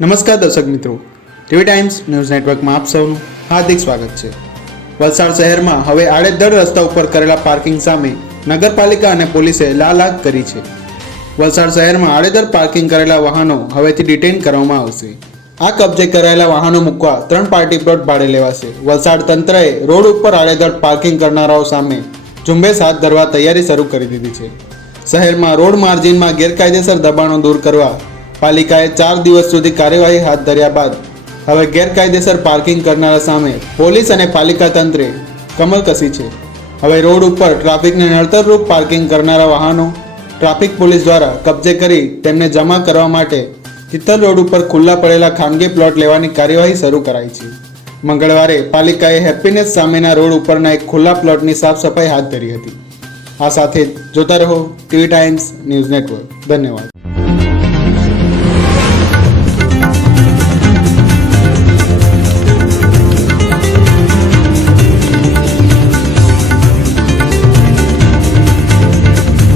નમસ્કાર દર્શક મિત્રો, ટીવી ટાઈમ્સ ન્યૂઝ નેટવર્કમાં આપ સૌનું હાર્દિક સ્વાગત છે। વલસાડ શહેરમાં હવે આડેધડ રસ્તા ઉપર કરેલા પાર્કિંગ સામે નગરપાલિકા અને પોલીસે લાલાક કરી છે। વલસાડ શહેરમાં આડેધડ પાર્કિંગ કરેલા વાહનો હવેથી ડિટેઇન કરવામાં આવશે। આ કબજે કરાયેલા વાહનો મૂકવા 3 પાર્ટી પ્લોટ ભાડે લેવાશે। વલસાડ તંત્રએ રોડ ઉપર આડેધડ પાર્કિંગ કરનારાઓ સામે ઝુંબેશ હાથ ધરવા તૈયારી શરૂ કરી દીધી છે। શહેરમાં રોડ માર્જિનમાં ગેરકાયદેસર દબાણો દૂર કરવા પાલિકાએ 4 દિવસ સુધી કાર્યવાહી હાથ ધર્યા બાદ હવે ગેરકાયદેસર પાર્કિંગ કરનારા સામે પોલીસ અને પાલિકા તંત્રે કમર કસી છે। હવે રોડ ઉપર ટ્રાફિકને નડતરરૂપ પાર્કિંગ કરનારા વાહનો ટ્રાફિક પોલીસ દ્વારા કબજે કરી તેમને જમા કરવા માટે તિથલ રોડ ઉપર ખુલ્લા પડેલા ખાનગી પ્લોટ લેવાની કાર્યવાહી શરૂ કરાઈ છે। મંગળવારે પાલિકાએ હેપીનેસ સામેના રોડ ઉપરના એક ખુલ્લા પ્લોટની સાફ સફાઈ હાથ ધરી હતી। આ સાથે જોતા રહો ટીવી ટાઈમ્સ ન્યૂઝ નેટવર્ક। ધન્યવાદ।